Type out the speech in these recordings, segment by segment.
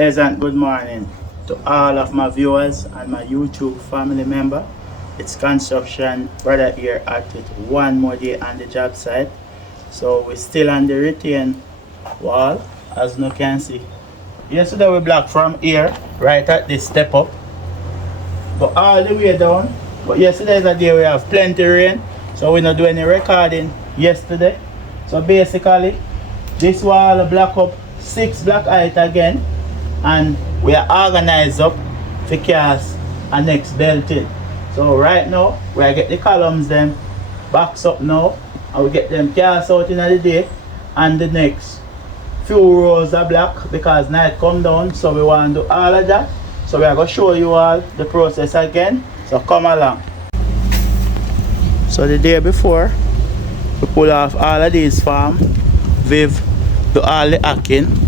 Pleasant good morning to all of my viewers and my YouTube family member. It's construction brother here at it one more day on the job site. So we're still on the retain wall, as you can see. Yesterday we blocked from here right at this step up, but all the way down. But yesterday is a day we have plenty rain, so we not do any recording yesterday. So basically this wall block up 6 block height again, and we are organized up to cast a next belting. So right now we are get the columns them box up now, and we get them cast out in the day, and the next few rows are block because night come down, so we want to do all of that. So we are going to show you all the process again, so come along. So the day before we pull off all of these farm, Viv do all the hacking.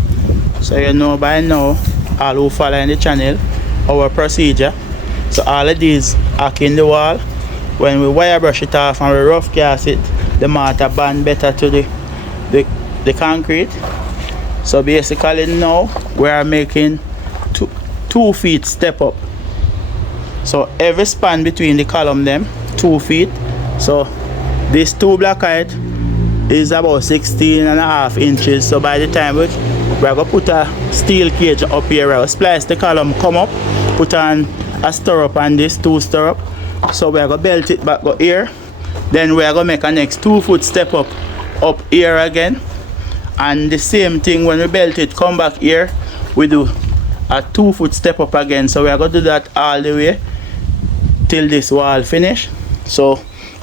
So you know by now, all who follow in the channel, our procedure. So all of these hacking the wall. When we wire brush it off and we rough cast it, the mortar band better to the concrete. So basically now we are making 2 feet step up. So every span between the column them 2 feet. So this 2 block height is about 16.5 inches. So by the time we're going to put a steel cage up here, we'll splice the column, come up, put on a stirrup and this 2 stirrup. So we're going to belt it back up here. Then we're going to make a next 2 foot step up here again. And the same thing when we belt it, come back here, we do a 2 foot step up again. So we're going to do that all the way till this wall finish. So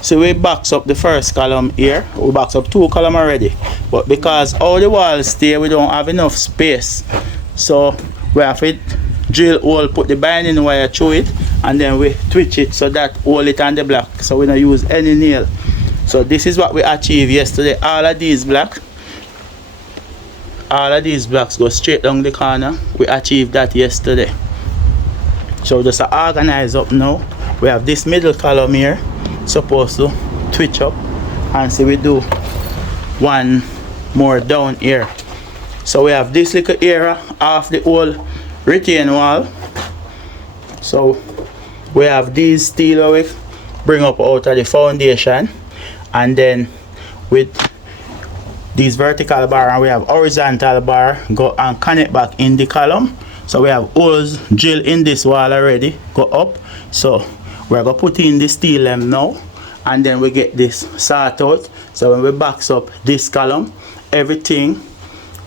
we box up the first column here. We box up 2 columns already, but because all the walls stay, we don't have enough space. So we have to drill hole, put the binding wire through it, and then we twitch it so that hold it on the block. So we don't use any nail. So this is what we achieved yesterday. All of these blocks go straight down the corner. We achieved that yesterday. So just to organize up now, we have this middle column here supposed to twitch up, and see we do 1 more down here. So we have this little area off the whole retain wall. So we have these steel we bring up out of the foundation, and then with these vertical bar, and we have horizontal bar go and connect back in the column. So we have holes drill in this wall already, go up. So we're going to put in the steel them now, and then we get this sort out. So when we box up this column, everything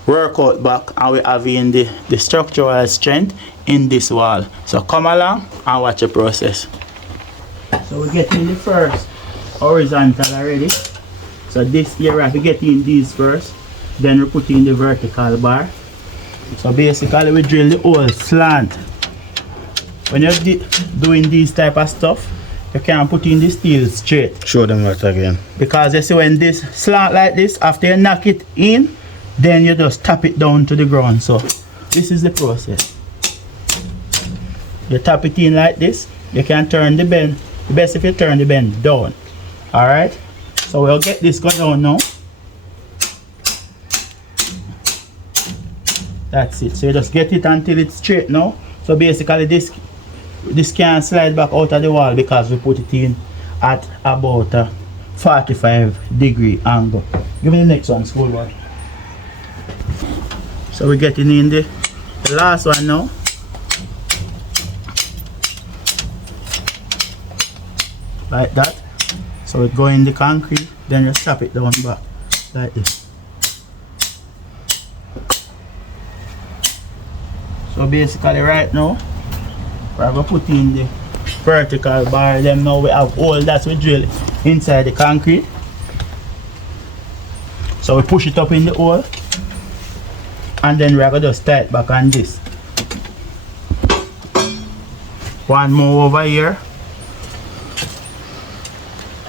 work out back, and we have in the structural strength in this wall. So come along and watch the process. So we get in the first horizontal already. So this here we have to get in these first, then we put in the vertical bar. So basically we drill the hole slant. When you're doing these type of stuff, you can put in the steel straight. Show them that again. Because you see when this slant like this, after you knock it in, then you just tap it down to the ground. So this is the process. You tap it in like this. You can turn the bend. The best if you turn the bend down. Alright? So we'll get this going down now. That's it. So you just get it until it's straight now. So basically this can slide back out of the wall because we put it in at about a 45-degree angle. Give me the next one, schoolboy. So we're getting in the last one now. Like that. So we go in the concrete, then you slap it down back like this. So basically right now we're going to put in the vertical bar. Them now we have all that we drill inside the concrete. So we push it up in the hole, and then we're going to just tie it back on this. One more over here,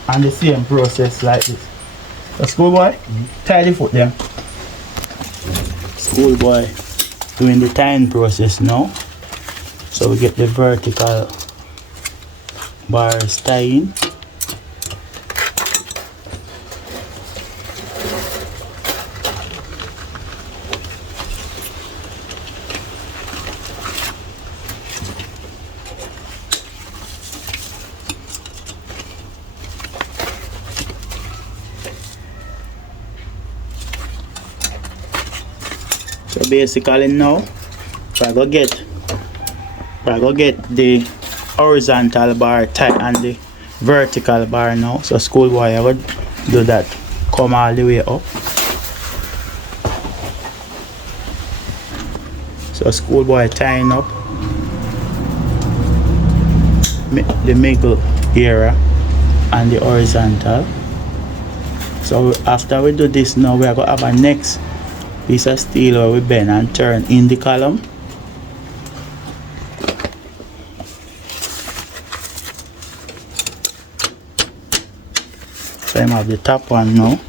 and the same process like this. So schoolboy, tie the foot them. Schoolboy doing the tying process now. So we get the vertical bars tying. So basically now I go get the horizontal bar tight and the vertical bar now. So schoolboy I would do that, come all the way up. So schoolboy tying up the middle area and the horizontal. So after we do this now, we are going to have a next piece of steel where we bend and turn in the column. So I have the top one now.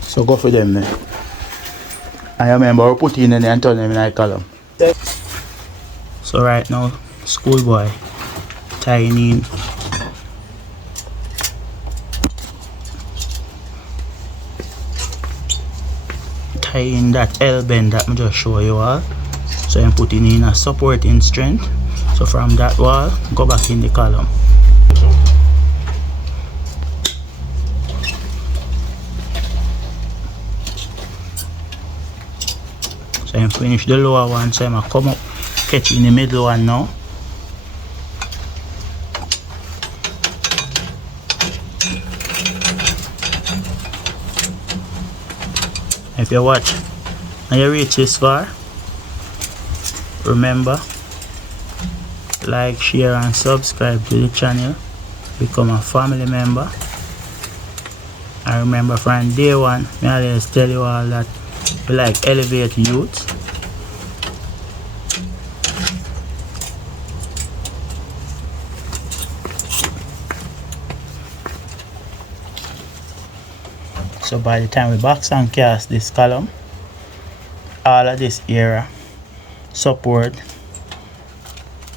So go for them there. I remember we put in there and turn them in a column. So right now, schoolboy tying in that L bend that I just show you all. So I'm putting in a supporting strength. So from that wall, go back in the column. So I finish the lower one, so I'm going to come up, catch in the middle one now. If you watch and you reach this far, remember, like, share and subscribe to the channel, become a family member. I remember from day one, I always tell you all that we like elevate youth. So by the time we box and cast this column, all of this area, support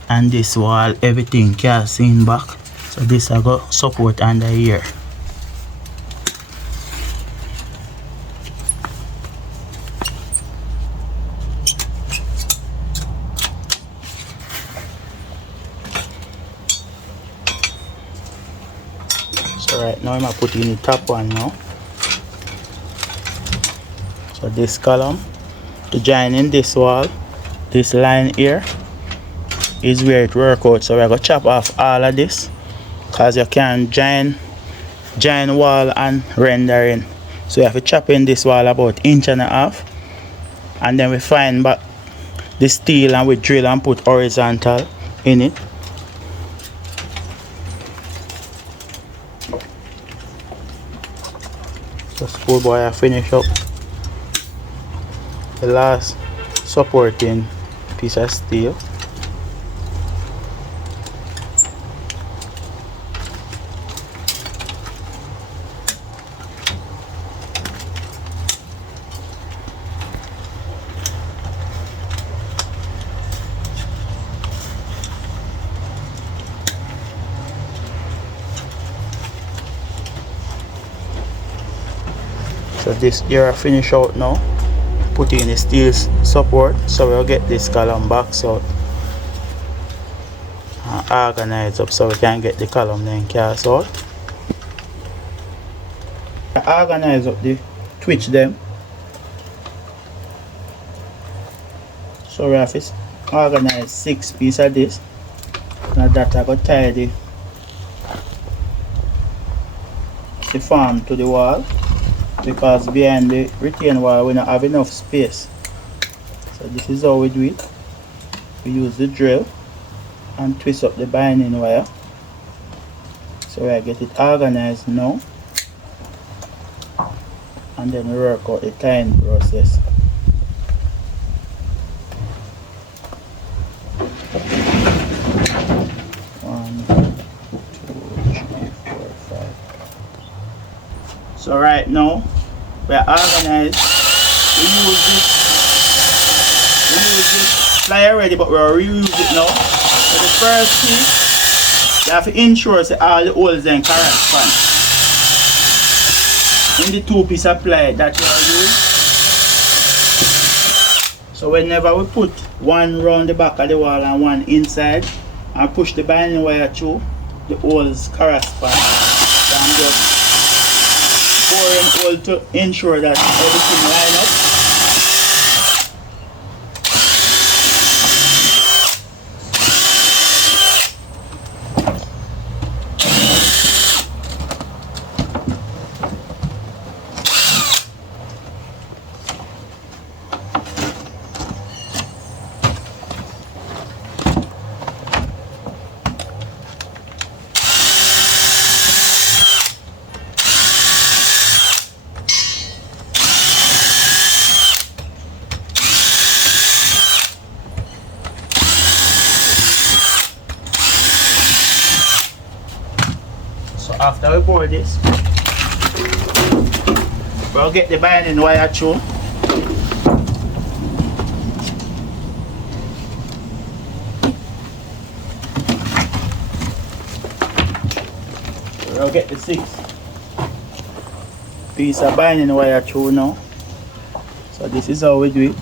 and this wall, everything cast in back. So this I got support under here. So right now I'm going to put in the top one now. So this column to join in this wall, this line here is where it works out. So we're going to chop off all of this, because you can join wall and render in. So you have to chop in this wall about 1.5 inches, and then we find back the steel and we drill and put horizontal in it. So schoolboy I finish up the last supporting piece of steel. So this here I finish out now. Put in the steel support, so we'll get this column box out and organize up so we can get the column then cast out. Organize up the twitch them. So we have to organize 6 pieces of this. Now that I got tie the form to the wall, because behind the retain wall we don't have enough space. So this is how we do it. We use the drill and twist up the binding wire. So I get it organized now, and then we work out the tying process. One, two, So right now, we are organized. We use this fly already, but we are reuse it now. So the first piece, you have to ensure that all the holes then correspond in the 2 pieces of ply that you are using. So whenever we put one round the back of the wall and one inside and push the binding wire through, the holes correspond. So I'm just pouring hole to ensure that everything line up. So after we pour this, we'll get the binding wire through. We'll get the 6th piece of binding wire through now. So this is how we do it.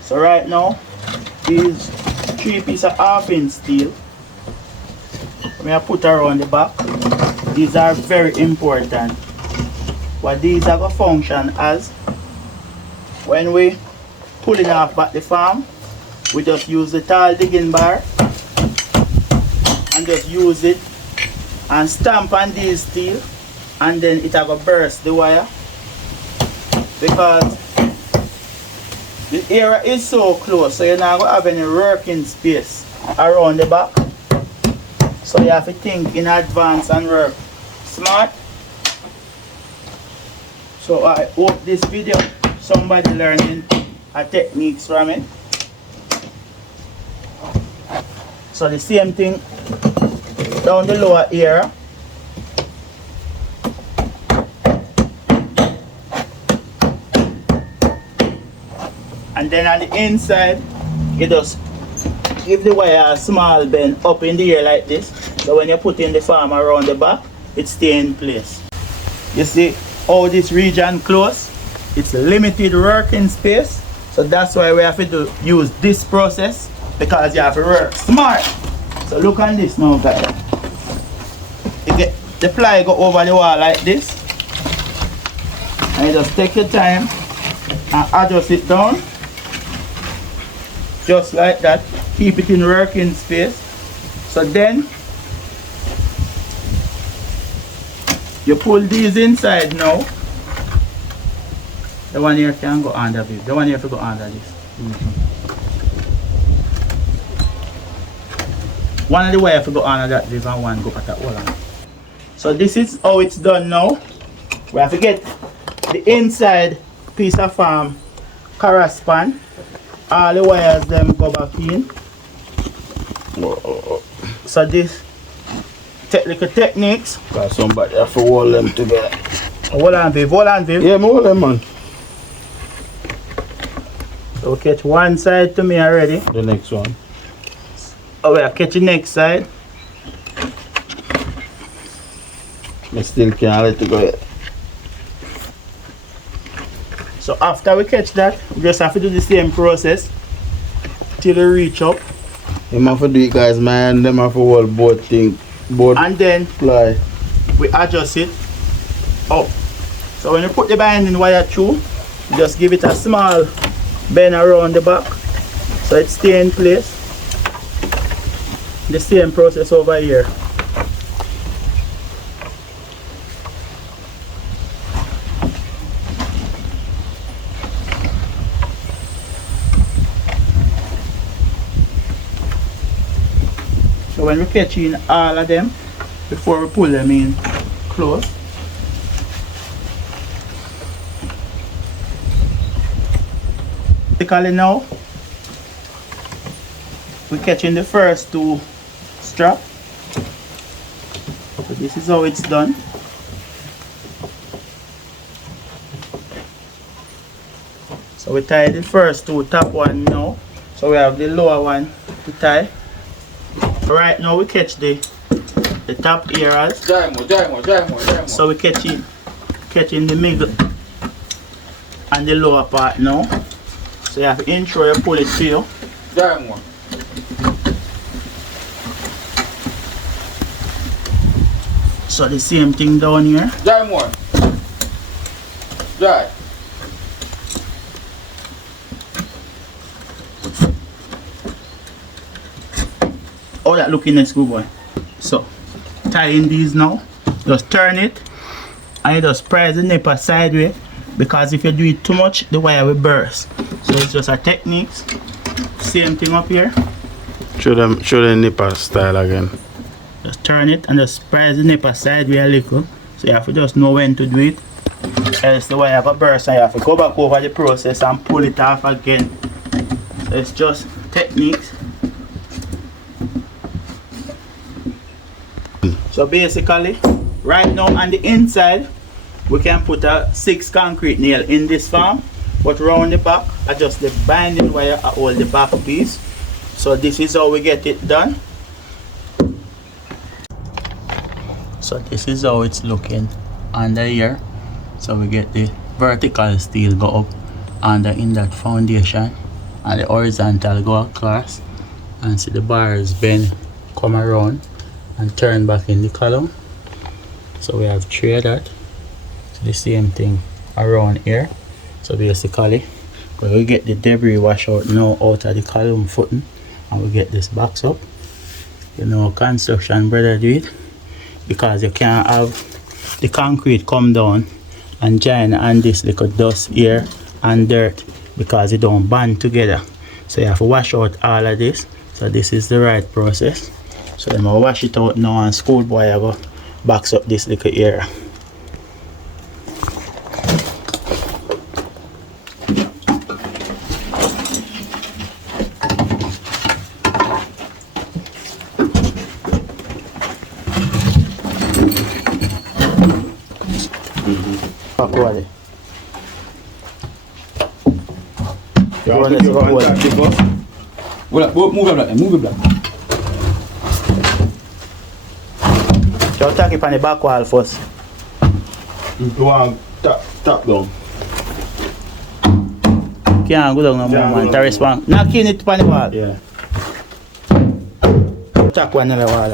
So right now, these 3 pieces of half-inch steel, when I put around the back, these are very important. What these are going to function as, when we pulling off back the farm, we just use the tall digging bar and just use it and stamp on these steel, and then it will burst the wire, because the area is so close, so you're not going to have any working space around the back. So you have to think in advance and work smart. So I hope this video somebody learning a techniques from it. So the same thing down the lower area. And then on the inside, you just give the wire a small bend up in the air like this. So when you put in the farm around the back, it stays in place. You see how this region close? It's limited working space. So that's why we have to use this process, because you have to work smart. So look at this now, guys. You get the ply go over the wall like this. And you just take your time and adjust it down. Just like that, keep it in working space. So then you pull these inside now. The one here can go under this. The one here to go under this. One of the wire to go under that this and one go at that one. So this is how it's done now. We have to get the inside piece of farm correspond. All the wires them go back in. So this technical techniques. Got somebody have to hold them together. Hold on, Viv. Hold on, Viv. Yeah, hold them, man. So we catch one side to me already. The next one. Oh, we are catching next side. I still can't let it go yet. So after we catch that, we just have to do the same process till we reach up. You have to do it, guys, man. Them have to hold both things. Both and then fly. We adjust it up. So when you put the binding wire through, you just give it a small bend around the back so it stays in place. The same process over here. So when we catch in all of them, before we pull them in close, basically now, we're catching the first 2 straps. So this is how it's done. So we tie the first 2 top one now. So we have the lower one to tie. Right now we catch the top areas. So we catch in the middle and the lower part now. So you have to intro, you pull it to you. So the same thing down here. Oh, that looking nice, good boy. So tie in these now. Just turn it and you just press the nipper sideways, because if you do it too much, the wire will burst. So it's just a technique. Same thing up here. Show them nipper style again. Just turn it and just press the nipper sideways a little. So you have to just know when to do it. Else the wire will burst and you have to go back over the process and pull it off again. So it's just techniques. So basically, right now on the inside, we can put a 6 concrete nail in this form, but round the back, adjust the binding wire and hold the back piece. So this is how we get it done. So this is how it's looking under here. So we get the vertical steel go up under in that foundation, and the horizontal go across, and see the bars bend, come around and turn back in the column. So we have 3 of that. So the same thing around here. So basically we get the debris wash out now out of the column footing, and we get this box up. You know, construction brother do it, because you can't have the concrete come down and join and this little dust here and dirt, because it don't band together. So you have to wash out all of this. So this is the right process. So I'm gonna wash it out now, and schoolboy I go box up this little area. Move it back. You tack it on the back wall first. You want tap down. Can't go down no more, man. To respond. Knock in it on the wall. Yeah. Tack one on the wall.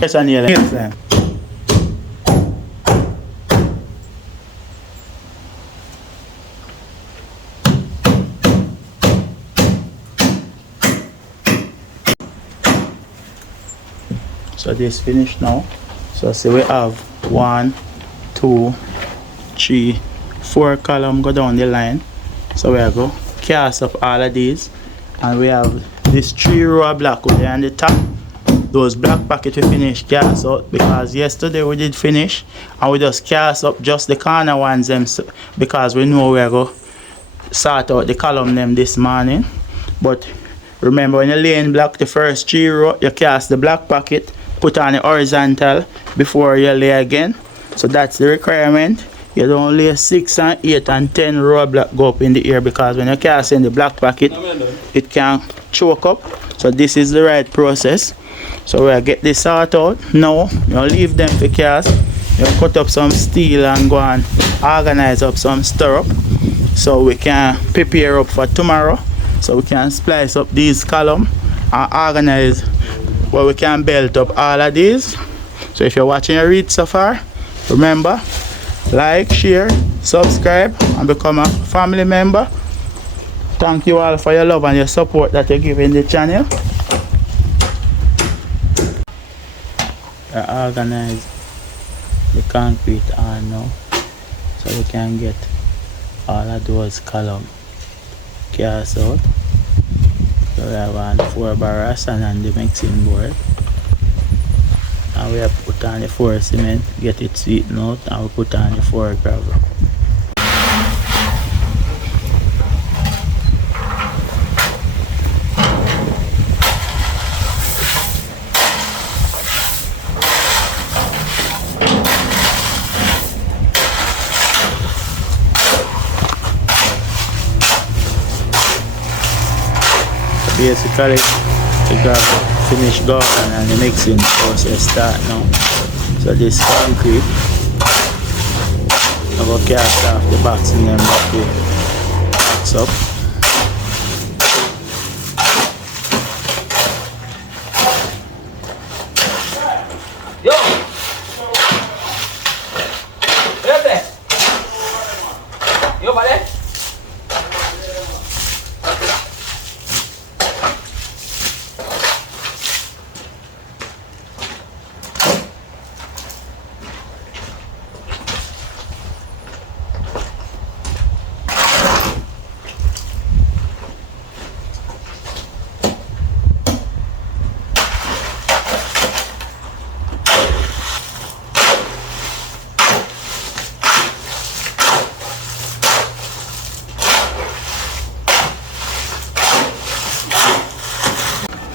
Yes, I need it. So this finished now. So see we have 1, 2, 3, 4 column go down the line. So we are go cast up all of these, and we have this 3 row of black over there on the top. Those black packet we finished cast out, because yesterday we did finish and we just cast up just the corner ones them, because we know we are go sort out the column them this morning. But remember, when you lay in black the first 3 row, you cast the black packet, put on the horizontal before you lay again. So that's the requirement. You don't lay 6 and 8 and 10 row black go up in the air, because when you cast in the black packet, it can choke up. So this is the right process. So we'll get this sort out. Now you leave them to cast. You cut up some steel and go and organize up some stirrup, so we can prepare up for tomorrow. So we can splice up these columns and organize where we can belt up all of these. So if you're watching your read so far, remember, like, share, subscribe and become a family member. Thank you all for your love and your support that you give in the channel. I organize the concrete on now. so we can get all of those column cast out. So we have on 4 barras and on the mixing board, and we have put on the 4 cement, get it sweetened out, and we put on the 4 gravel. Basically, the gravel finish going and the mixing process start now. So this concrete, I will cast off the box and then back the box up. Yo! Where there? You over there?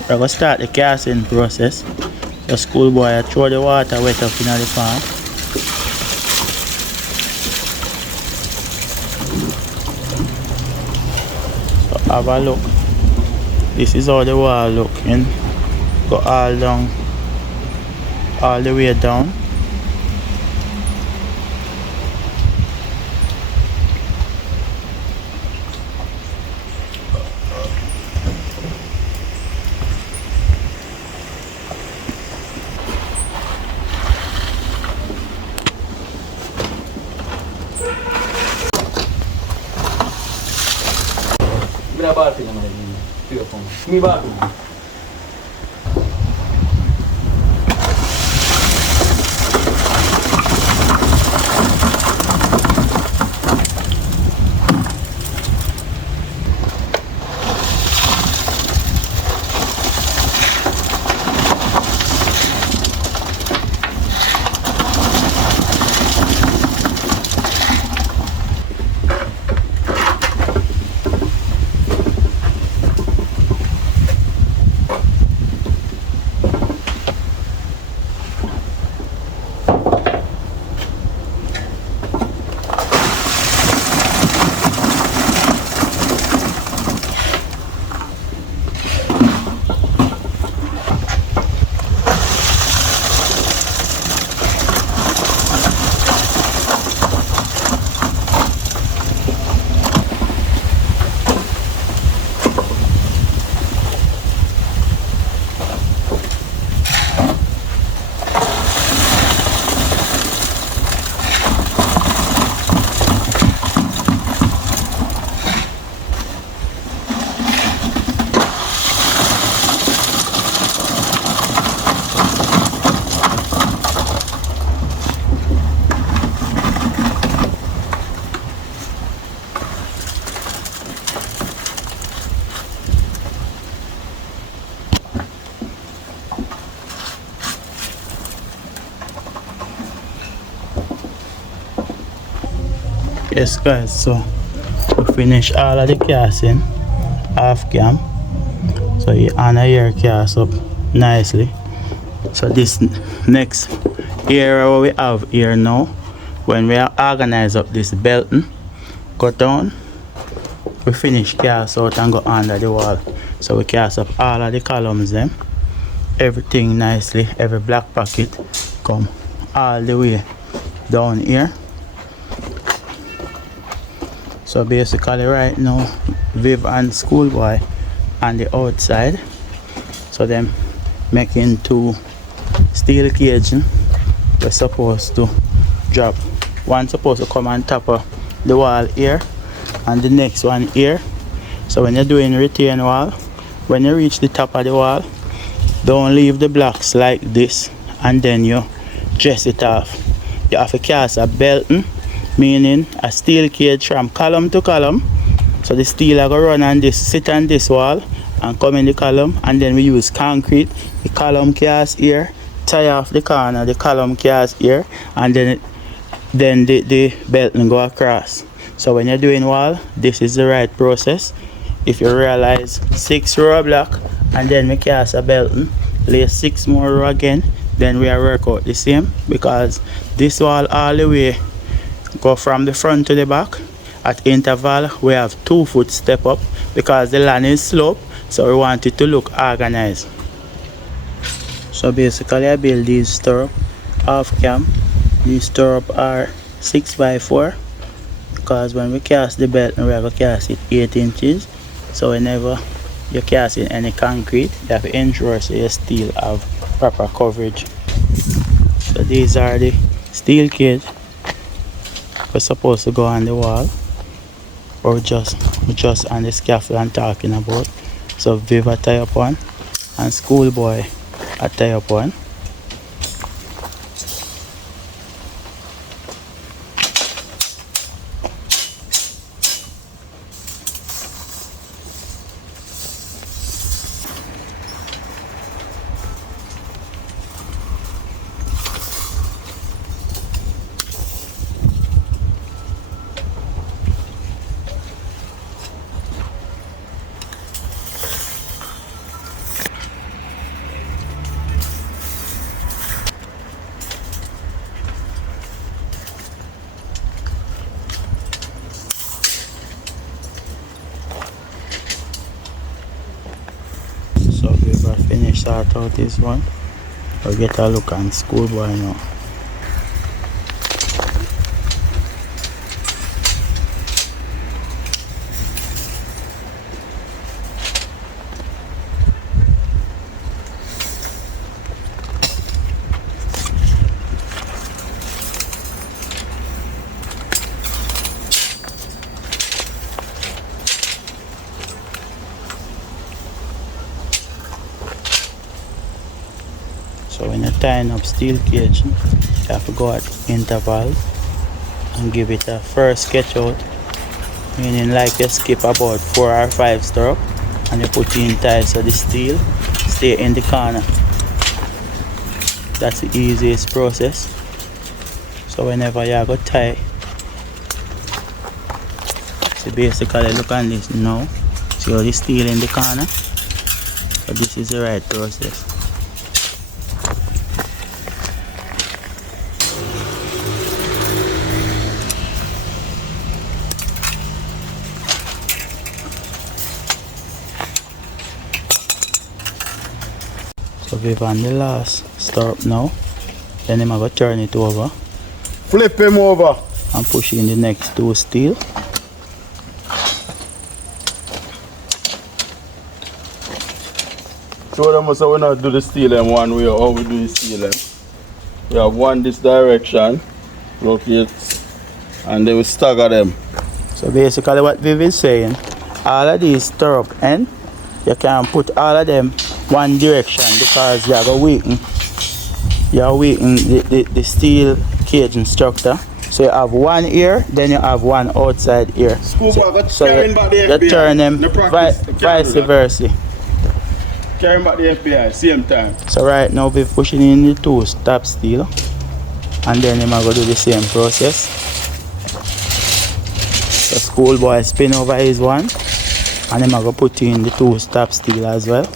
We're going to start the casting process. The schoolboy throw the water wet up in the pan. So have a look. This is how the wall looking. Go all down, all the way down. Give me a ball naman yung pure form. Give me a ball. Yes guys, so we finish all of the casting half cam. So you honor your cast up nicely. So this next area what we have here now, when we are organize up this belting, go down, we finish cast out and go under the wall. So we cast up all of the columns them, everything nicely, every black pocket come all the way down here. So basically right now Viv and schoolboy on the outside, so them making 2 steel caging. We're supposed to drop one, supposed to come on top of the wall here and the next one here. So when you're doing retain wall, when you reach the top of the wall, don't leave the blocks like this and then you dress it off. You have to cast a belting, meaning a steel cage from column to column. So the steel are going to run on this, sit on this wall and come in the column, and then we use concrete. The column cast here, tie off the corner, the column cast here, and then the belt will go across. So when you're doing wall, this is the right process. If you realize 6 row of block and then we cast a belt, lay 6 more row again, then we are work out the same, because this wall all the way go from the front to the back. At interval we have 2 foot step up because the land is slope, so we want it to look organized. So basically I build these stirrup off cam. These stirrup are 6x4 because when we cast the belt we are going to cast it 8 inches. So whenever you cast in any concrete, you have to ensure so your steel have proper coverage. So these are the steel cage we're supposed to go on the wall, or just on the scaffold I'm talking about. So Viv a tie up one and Schoolboy a tie up one. So we've finished sort out this one. We'll get a look on Schoolboy now. So when you're tying up steel cage, you have to go at interval and give it a first sketch out, meaning like you skip about 4 or 5 stirrup and you put in ties so the steel stay in the corner. That's the easiest process. So whenever you go tie, so basically look on this now, see how the steel in the corner. So this is the right process. So we've on the last stirrup now, then I'm going to turn it over, Flip him over. and push in the next 2 steel. Show them so we not do the steel them one way or how we do the steel them. We have one this direction, locate, and then we stagger them. So basically what Viv is saying, all of these stirrup end, you can put all of them one direction because you are going to weaken the steel cage structure. So you have one here, then you have one outside here. So you turn them vice versa. Carrying back the FBI, same time. So right now we're pushing in the 2 stop steel, and then I'm going to do the same process. The Schoolboy spin over his one, and I'm going to put in the 2 stop steel as well.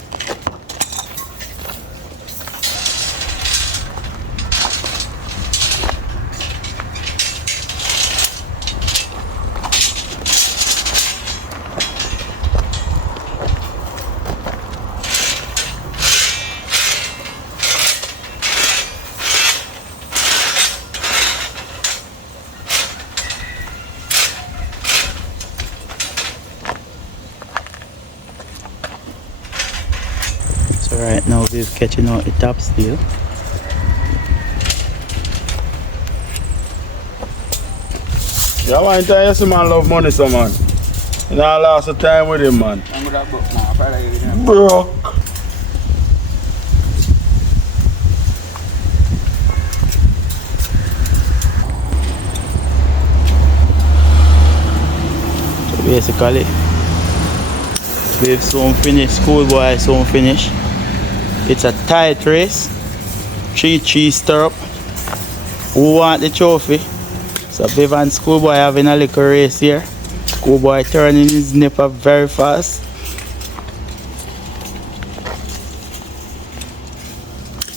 So right now we're catching out the top steel. Yeah, one time you see man love money, so man. You know, last the time with him, man. I'm with that book now. I probably get it. Bro. basically. We've soon finished, schoolboy soon finished. It's a tight race. 3-3 stirrup. Who want the trophy? So Viv and schoolboy having a little race here. Schoolboy turning his nipper very fast.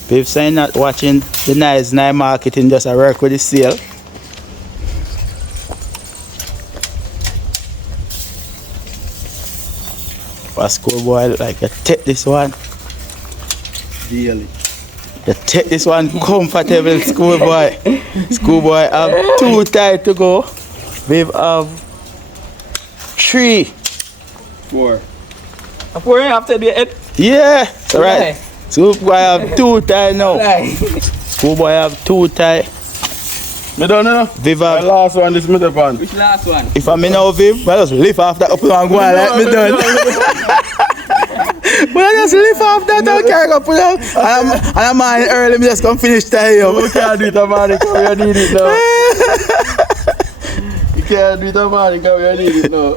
Viv saying that watching the nice night marketing just a work with the sale. For schoolboy, like you take this one. Daily. You take this one comfortable, schoolboy. Schoolboy have 2 tight to go. Viv have 3. 4. 4 after the 8. Yeah, so right. Schoolboy have 2 tight now. Schoolboy have 2 tight. Me don't know. Viv My have. last one is me the pan. Which last one? If I'm in now Viv, I just lift off that up and go and let me done. But I just lift off that and carry up put out. And I'm on early, me just come finish tie up. You can't do it, man. You need it now. You can't do it, man. You need it now.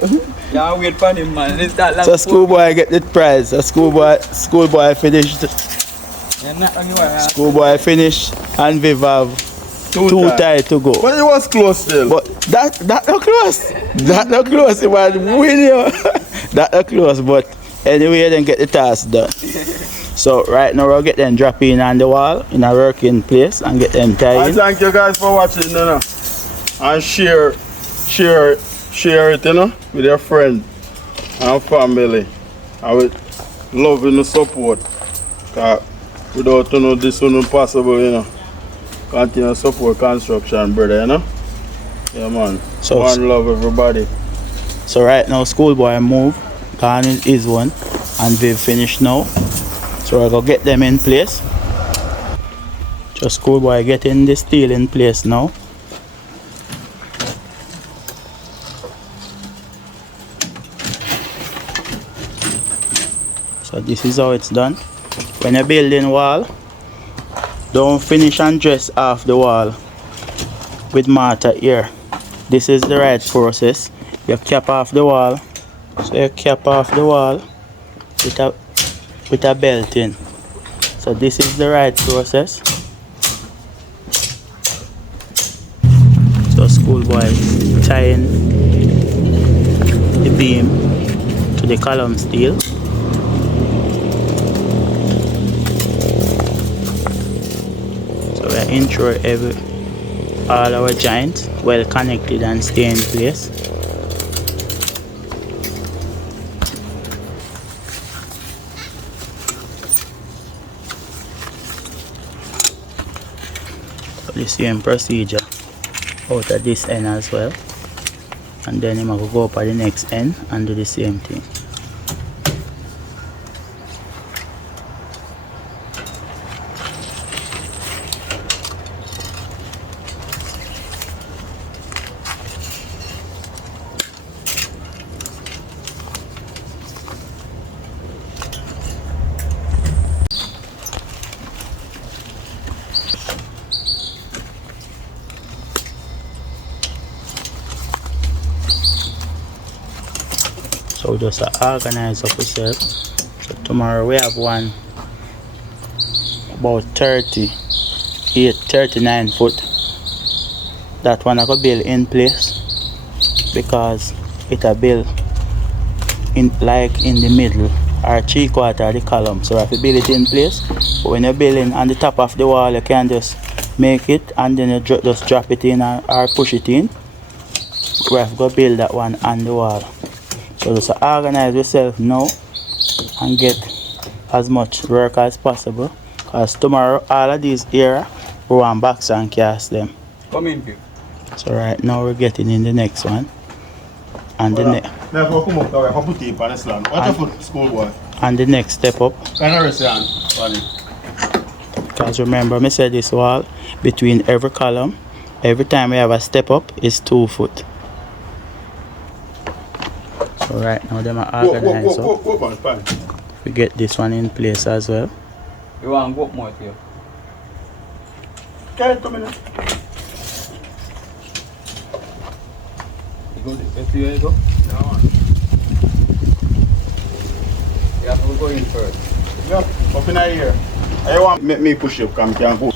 Yeah, wait for him, man. It's that long. So schoolboy get the prize. So schoolboy finished. You're not on your Schoolboy finished and Viv have 2 tight to go. But it was close still. But that not close. That not close. It was win you. That not close. But anyway, then get the task done. So right now we'll get them drop in on the wall in a working place and get them tied. And thank you guys for watching, you know. And share it, you know, with your friend and family. I would love you to support. Cause without, you know, this wouldn't possible, you know. Continue to support construction, brother, you know. Yeah, man. So one love, everybody. So right now schoolboy move. Gone is one and Viv finished now. So I go get them in place. Just schoolboy getting the steel in place now. So this is how it's done. When you're building wall, don't finish and dress off the wall with mortar here. This is the right process. You cap off the wall. So you cap off the wall with a belt in. So this is the right process. So schoolboy is tying the beam to the column steel. So we are ensure all our joints well connected and stay in place. The same procedure out of this end as well, and then I'm going to go up at the next end and do the same thing. So just organize up yourself. So tomorrow we have one about 39 foot. That one I go build in place because it a build in like in the middle or 3/4 of the column. So I have to build it in place. But when you're building on the top of the wall, you can just make it and then you just drop it in or push it in. We have to go build that one on the wall. So just organize yourself now and get as much work as possible. Because tomorrow all of these area we want box and cast them. Come in, Viv. So right now we're getting in the next one. And the next and the next step up. Because remember me said this wall between every column, every time we have a step up is 2 foot. So right now them are organized up. We get this one in place as well. You want to go up more here? Carry it to me now. You go, you go? Yeah, man. have to go in first. Yeah, up in here. I want make me push up, come can go.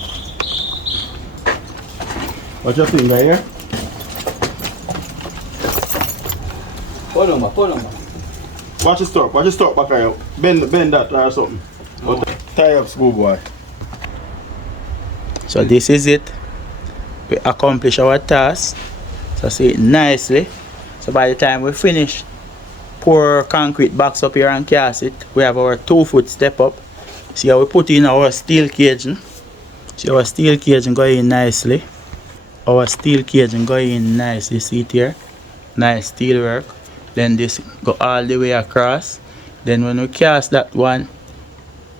What you think here? Pull on, pull on. Watch your stop back here. Bend that or something. No. Tie up, schoolboy. So this is it. We accomplish our task. So see it nicely. So by the time we finish, pour concrete box up here and cast it. We have our 2-foot step up. See how we put in our steel caging. See our steel caging going in nicely. Our steel caging going in nicely. See it here. Nice steel work. Then this go all the way across. Then when we cast that one,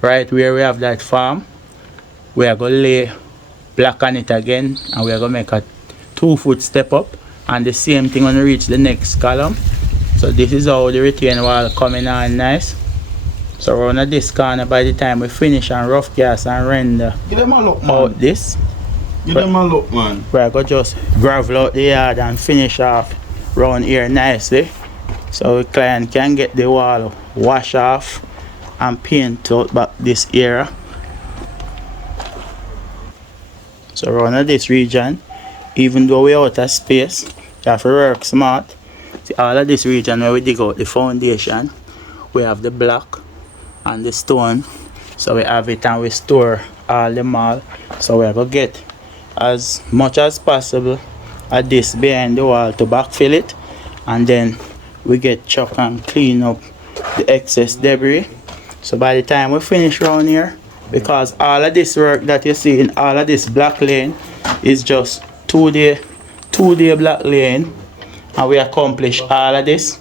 right where we have that farm, we are going to lay block on it again, and we are going to make a 2-foot step up, and the same thing when we reach the next column. So this is how the retain wall coming on nice. So around this corner, by the time we finish and rough cast and render Give them a look, man. out this, Give them a look, man. we are going to just gravel out the yard and finish off round here nicely, so the client can get the wall wash off and paint out back this area. So around this region, even though we're out of space, you have to work smart. See, all of this region where we dig out the foundation, we have the block and the stone. So we have it and we store all the mall. So we're going to get as much as possible at this behind the wall to backfill it. And then we get chuck and clean up the excess debris. So by the time we finish around here, because all of this work that you see in all of this black lane is just 2-day black lane, and we accomplish all of this.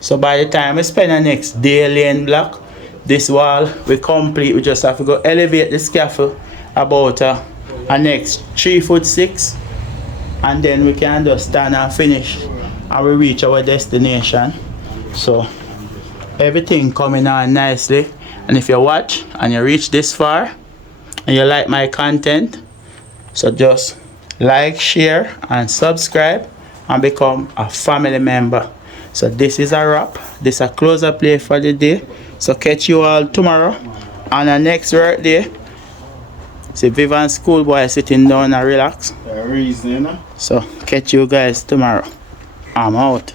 So by the time we spend the next day lane block, this wall we complete. We just have to go elevate the scaffold about a next 3'6", and then we can just stand and finish and we reach our destination. So everything coming on nicely. And if you watch and you reach this far and you like my content, so just like, share and subscribe and become a family member. So this is a wrap. This is a closer play for the day. So catch you all tomorrow on the next work day. See Vivian schoolboy sitting down and relax. Reason, So catch you guys tomorrow. I'm out.